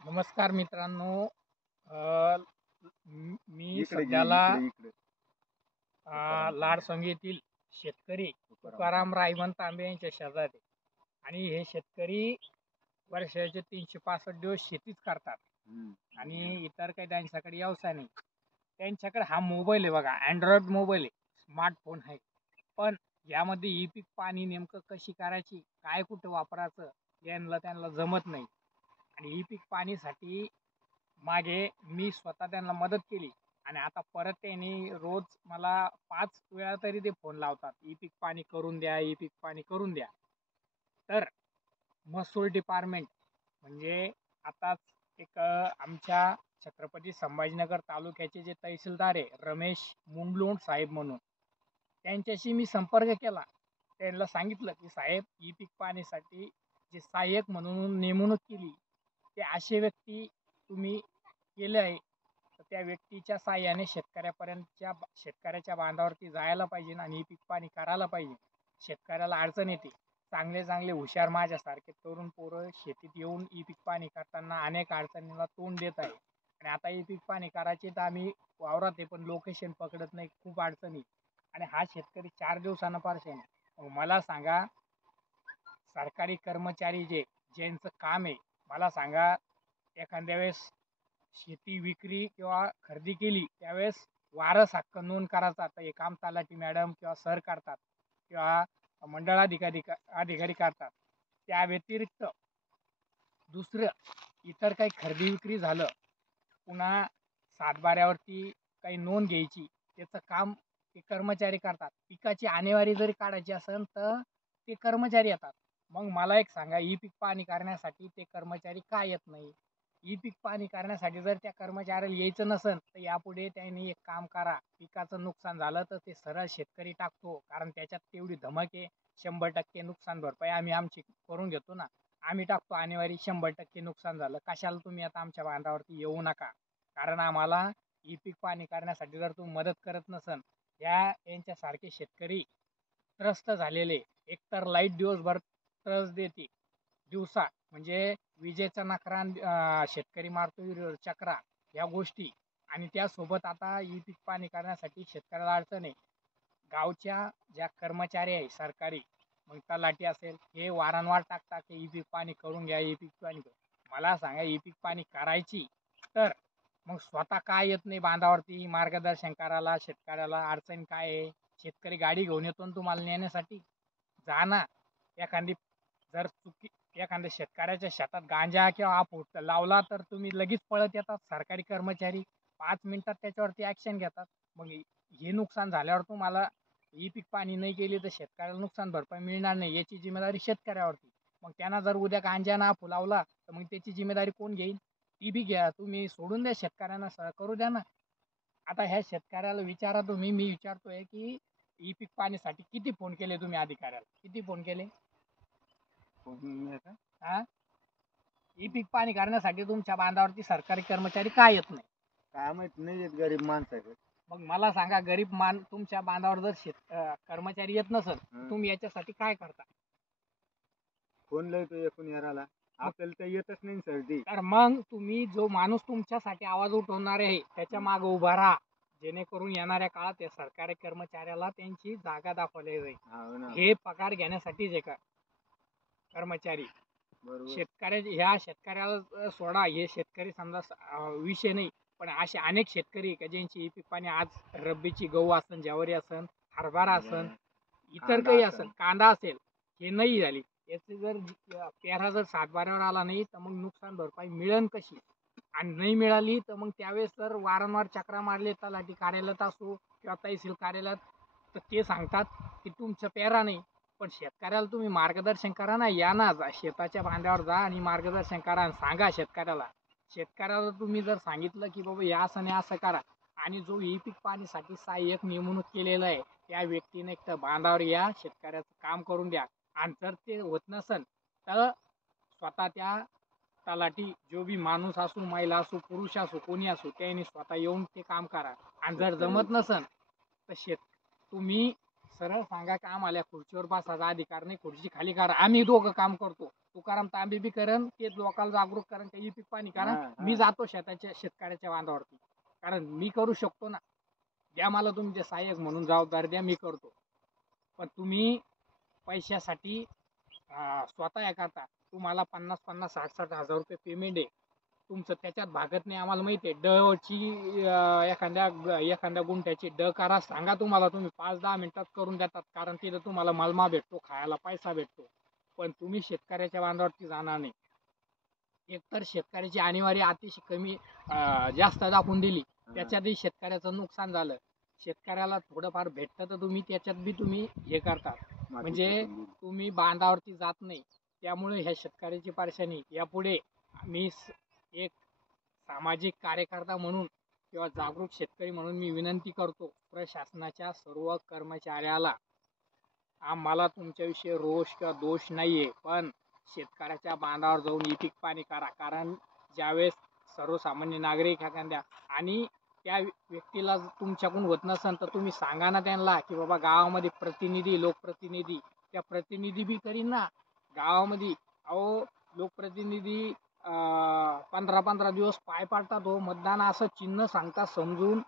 नमस्कार मित्रांनो. मी इकडे घे, सध्याला इकडे इकडे तुकाराम लाडसंग येथील शेतकरी तुकाराम रायमन तांबे यांच्या शेजारी आहे. आणि हे शेतकरी वर्षाचे 365 दिवस शेतीच करतात हम्म. आणि इतर काही त्यांच्याकडे व्यवसाय नाही. त्यांच्याकडे हा मोबाईल आहे बघा, अँड्रॉइड मोबाईल आहे, स्मार्टफोन आहे. पण यामध्ये ई पीक पाणी नेमकं कशी करायची, काय कुठं वापरायचं, त्यांना जमत नाही. आणि ई पीक पाणीसाठी मागे मी स्वतः त्यांना मदत केली आणि आता परत त्यांनी रोज मला 5 वेळा तरी ते फोन लावतात, ई पीक पाणी करून द्या, ई पीक पाणी करून द्या. तर महसूल डिपार्टमेंट म्हणजे आताच एक आमच्या छत्रपती संभाजीनगर तालुक्याचे जे तहसीलदार आहे रमेश मुंडलोण साहेब म्हणून, त्यांच्याशी मी संपर्क केला. त्यांना सांगितलं की साहेब, ई पीक पाणीसाठी जे सहाय्यक म्हणून नेमणूक केली, ते असे व्यक्ती तुम्ही केले आहे, तर त्या व्यक्तीच्या साहाय्याने शेतकऱ्याच्या बांधावरती जायला पाहिजे आणि पीक पाणी करायला पाहिजे. शेतकऱ्याला अडचण येते. चांगले चांगले हुशार माझ्यासारखे तरुण पोरं शेतीत येऊन ई पीक पाणी करताना अनेक अडचणींना तोंड देत आहे. आणि आता ई पीक पाणी करायचे तर आम्ही वावरात आहे, पण लोकेशन पकडत नाही, खूप अडचणी. आणि हा शेतकरी 4 दिवसानं पारशान आहे. मग मला सांगा, सरकारी कर्मचारी ज्यांचं काम आहे, मला सांगा, एखाद्या वेळेस शेती विक्री किंवा खरेदी केली त्यावेळेस वारस हक्क नोंद करायचा, तर हे काम तलाठी मॅडम किंवा सर करतात किंवा अधिकारी करतात. त्या व्यतिरिक्त दुसरं इतर काही खरेदी विक्री झालं, पुन्हा सातबाऱ्यावरती काही नोंद घ्यायची, त्याचं काम ते कर्मचारी करतात. पिकाची आणेवारी जरी काढायची असेल तर ते कर्मचारी येतात. मग मला एक सांगा, ई पीक पाणी करण्यासाठी ते कर्मचारी का येत नाही? ई पीक पाणी करण्यासाठी जर त्या कर्मचाऱ्याला यायचं नसेल तर यापुढे त्यांनी एक काम करा, पिकाचं नुकसान झालं तर ते सरळ शेतकरी टाकतो, कारण त्याच्यात तेवढी धमक आहे. 100% नुकसान भरपाई आम्ही आमची करून घेतो ना. आम्ही टाकतो आणेवारी, 100% नुकसान झालं, कशाला तुम्ही आता आमच्या बांधावरती येऊ नका. कारण आम्हाला ई पीक पाणी करण्यासाठी जर तुम्ही मदत करत नसन, यांच्यासारखे शेतकरी त्रस्त झालेले. एकतर लाईट दिवसभर त्रस्त देते, दिवसा म्हणजे विजेचा नकरा, शेतकरी मारतो चक्रा, या गोष्टी. आणि त्यासोबत आता ई पीक पाणी करण्यासाठी शेतकऱ्याला अडचण आहे. गावच्या ज्या कर्मचारी आहे सरकारी, मग तलाठी असेल, हे वारंवार टाकतात की ई पीक पाणी करून घ्या, ई पीक पाणी करून. मला सांगा, ई पीक पाणी करायची तर मग स्वतः काय येत नाही बांधावरती मार्गदर्शन करायला शेतकऱ्याला? अडचण काय आहे? शेतकरी गाडी घेऊन येतो ना तुम्हाला नेण्यासाठी. जा ना. एखादी जर एखाद्या शेतकऱ्याच्या शेतात गांजा किंवा आपूट लावला तर तुम्ही लगेच पळत येतात सरकारी कर्मचारी, 5 मिनिटात त्याच्यावरती ऍक्शन घेतात. मग हे नुकसान झाल्यावर तुम्हाला ई पीक पाणी नाही केली तर शेतकऱ्याला नुकसान भरपाई मिळणार नाही, याची जिम्मेदारी शेतकऱ्यावरती. मग त्यांना जर उद्या गांजाना आफू लावला तर मग त्याची जिम्मेदारी कोण घेईल? ती बी घ्या तुम्ही, सोडून द्या शेतकऱ्यांना, करू द्या ना. आता ह्या शेतकऱ्याला विचारा तुम्ही, मी विचारतोय की ई पीक पाणीसाठी किती फोन केले तुम्ही अधिकाऱ्याला? किती फोन केले? हा, ई पीक पाणी करण्यासाठी तुमच्या बांधावरती सरकारी कर्मचारी काय येत नाही? काय माहित नाही येत गरीब माणसाकडे. मग मला सांगा, गरीब तुमच्या बांधावर जर कर्मचारी येत नसेल, तुम्ही याच्यासाठी काय करता? फोन लावतो एकूण याराला, आपल्याला तर येतच नाही सर्दी. तर मग तुम्ही जो माणूस तुमच्यासाठी आवाज उठवणार आहे त्याच्या मागे उभा राहा, जेणेकरून येणाऱ्या काळात या सरकारी कर्मचाऱ्याला त्यांची जागा दाखवली जाईल. हे पगार घेण्यासाठीच आहे का कर्मचारी? ह्या शेतकऱ्याला सोडा, हे शेतकरी समजा विषय नाही, पण असे अनेक शेतकरी का ज्यांची ई पीक पाणी आज रब्बीची गहू असन, ज्वारी असन, हरभरा असन, इतर काही असेल, कांदा असेल, हे नाही झाली, याचे जर पेरा जर 7-12वर आला नाही तर मग नुकसान भरपाई मिळेल कशी? आणि नाही मिळाली तर मग त्यावेळेस जर वारंवार चक्रा मारले तलाठी कार्यालयात असो किंवा तहसील कार्यालयात, तर ते सांगतात की तुमचं पेरा नाही. पण शेतकऱ्याला तुम्ही मार्गदर्शन करा ना, या ना, शेताच्या बांधावर जा आणि मार्गदर्शन करा आणि सांगा शेतकऱ्याला तुम्ही जर सांगितलं की बाबा या असं नाही असं करा, आणि जो ई पीक पाणीसाठी सहाय्यक नेमणूक केलेलं आहे त्या व्यक्तीने एक तर बांधावर या, शेतकऱ्याचं काम करून द्या. आणि जर ते होत नसेल तर स्वतः त्या तलाठी, जो बी माणूस असो, महिला असो, पुरुष असो, कोणी असो, त्यांनी स्वतः येऊन ते काम करा. आणि जर जमत नसेल तर तुम्ही सरळ सांगा की आम्हाला खुर्चीवर बसायचा अधिकार नाही, खुर्ची खाली करा. आम्ही दोघं काम करतो, तुकाराम तांबे बी करण, ते लोकांना जागरूक करण, काही पीक पाणी हा, कारण हा. मी जातो शेतकऱ्याच्या बांधावरती, कारण मी करू शकतो ना. द्या मला तुमचे सहाय्यक म्हणून जबाबदारी द्या, मी करतो. पण तुम्ही पैशासाठी स्वतः हे करता. तुम्हाला 50-50, 60-60 हजार रुपये पेमेंट आहे, तुमचं त्याच्यात भागत नाही. आम्हाला माहिती आहे ची एखाद्या गुंठ्याची करा सांगा, तुम्हाला तुम्ही 5-10 मिनिटात करून देतात, कारण तिथं तुम्हाला मलमा भेटतो, खायला पैसा भेटतो. पण तुम्ही शेतकऱ्याच्या बांधावरती जाणार नाही. एकतर शेतकऱ्याची आणीवारी अतिशय कमी जास्त दाखवून दिली, त्याच्यातही शेतकऱ्याचं नुकसान झालं. शेतकऱ्याला थोडंफार भेटतं तर तुम्ही त्याच्यात बी तुम्ही हे करता, म्हणजे तुम्ही बांधावरती जात नाही. त्यामुळे ह्या शेतकऱ्याची परेशानी यापुढे मी एक सामाजिक कार्यकर्ता म्हणून किंवा जागरूक शेतकरी म्हणून मी विनंती करतो प्रशासनाच्या सर्व कर्मचाऱ्याला, आम्हाला तुमच्याविषयी रोष किंवा दोष नाहीये, पण शेतकऱ्याच्या बांधावर जाऊन पीक पाणी करा. कारण ज्यावेळेस सर्वसामान्य नागरिक एखाद्या आणि त्या व्यक्तीला तुमच्याकडून होत नसेल तर तुम्ही सांगा ना त्यांना की बाबा गावामध्ये प्रतिनिधी, लोकप्रतिनिधी, त्या प्रतिनिधी बी करीन ना गावामध्ये. अहो लोकप्रतिनिधी 15-15 दिवस पाय पाडतात हो, मतदान असं चिन्ह सांगतात समजून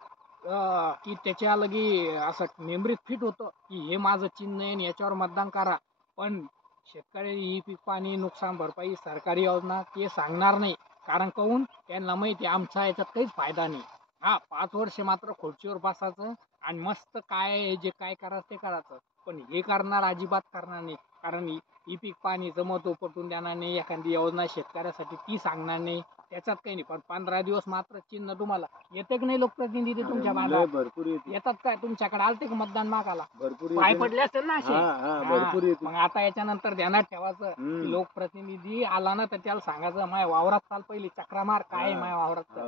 की त्याच्या लगी असं मेमरीत फिट होतं की हे माझं चिन्ह आहे, याच्यावर मतदान करा. पण शेतकरी ही पीक पाणी नुकसान भरपाई सरकारी योजना ते सांगणार नाही, कारण कहून त्यांना माहिती आमचा याच्यात काहीच फायदा नाही. हा 5 वर्ष मात्र खुर्चीवर बसायचं आणि मस्त काय जे काय करायचं ते करायचं, पण हे करणार अजिबात करणार नाही. कारण ही पीक पाणी जमवतो पटून देणार नाही, एखादी योजना शेतकऱ्यासाठी ती सांगणार नाही, त्याच्यात काही नाही. पण 15 दिवस मात्र चिन्ह तुम्हाला येते की नाही लोकप्रतिनिधी तुमच्या बांधावर भरपूर येतात काय? तुमच्याकडे आलते का मतदान मागायला? भरपूर पाय पडले असेल ना असे. भरपूर येते. मग आता याच्यानंतर ध्यानात ठेवायचं की लोकप्रतिनिधी आला ना तर त्याला सांगायचं माझ्या वावरात चाल पहिली चक्रा मार, काय आहे माझ्या वावरात,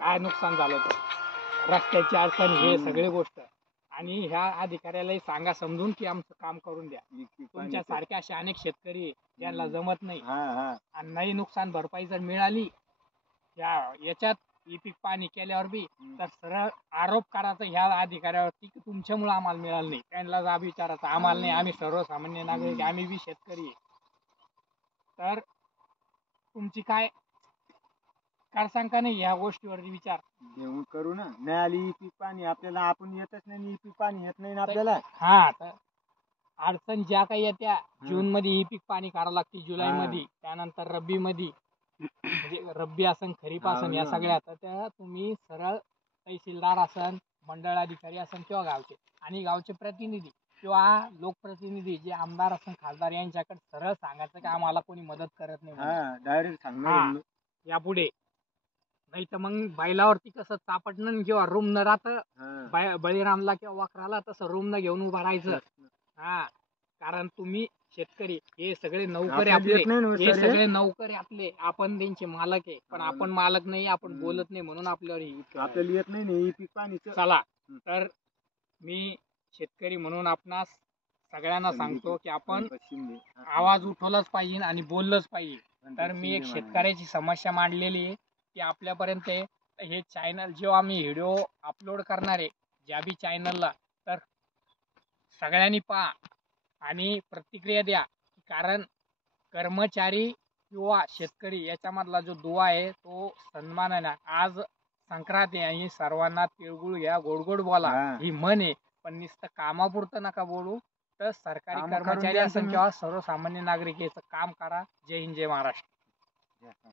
काय नुकसान झालं तर रस्त्याची अडचण, हे सगळे गोष्ट. आणि ह्या अधिकाऱ्यालाही सांगा समजून की आमचं काम करून द्या. तुमच्या सारखे असे अनेक शेतकरी आहे, ज्यांना जमत नाही आणि नाही नुकसान भरपाई जर मिळाली याच्यात पीक पाणी केल्यावर बी, तर सरळ आरोप करायचा ह्या अधिकाऱ्यावरती की तुमच्यामुळे आम्हाला मिळालं नाही. त्यांना जाब विचारायचा, आम्हाला नाही, आम्ही सर्वसामान्य नागरिक, आम्ही बी शेतकरी आहे. तर तुमची काय करसान का नाही या गोष्टीवरती विचार घेऊन करू ना. नाही आली पीक पाणी आपल्याला, आपण येतच नाही, पीक पाणी येत नाही ना आपल्याला. हा, तर अडचण ज्या काही येत्या जून मध्ये ही पीक पाणी करावं लागते, जुलै मध्ये, त्यानंतर रब्बी मध्ये, म्हणजे रब्बी असन खरीप असन या सगळ्या, तर त्या तुम्ही सरळ तहसीलदार असन, मंडळ अधिकारी असन किंवा गावचे आणि गावचे प्रतिनिधी किंवा लोकप्रतिनिधी जे आमदार असन खासदार यांच्याकडे सरळ सांगायचं की आम्हाला कोणी मदत करत नाही, डायरेक्ट सांगणार यापुढे. नाही तर मग बैलावरती कसं चापटणं किंवा रुमनं राहतं, बळीरामला किंवा वाकराला तसं रुमनं घेऊन उभा राहायचं. कारण तुम्ही शेतकरी हे सगळे नौकरी आपले, हे सगळे नौकरी आपले, आपण त्यांचे मालक आहे, पण आपण मालक नाही, आपण बोलत नाही म्हणून आपल्यावर आपल्याला येत नाही पीक पाणी. चला, तर मी शेतकरी म्हणून आपणास सगळ्यांना सांगतो की आपण आवाज उठवलाच पाहिजे आणि बोललंच पाहिजे. तर मी एक शेतकऱ्याची समस्या मांडलेली आहे की आपल्यापर्यंत हे चॅनल जेव्हा आम्ही व्हिडिओ अपलोड करणार आहे ज्या बी चॅनलला, तर सगळ्यांनी पहा आणि प्रतिक्रिया द्या. कारण कर्मचारी किंवा शेतकरी याच्यामधला जो दुवा आहे तो सन्मानाने. आज संक्रांती आहे, सर्वांना तिळगुळ घ्या, गोड गोड बोला, ही म्हण आहे, पण नुसतं कामापुरतं नका बोलू. तर सरकारी कर्मचारी असेल किंवा सर्वसामान्य नागरिक याचं काम करा. जय हिंद, जय महाराष्ट्र.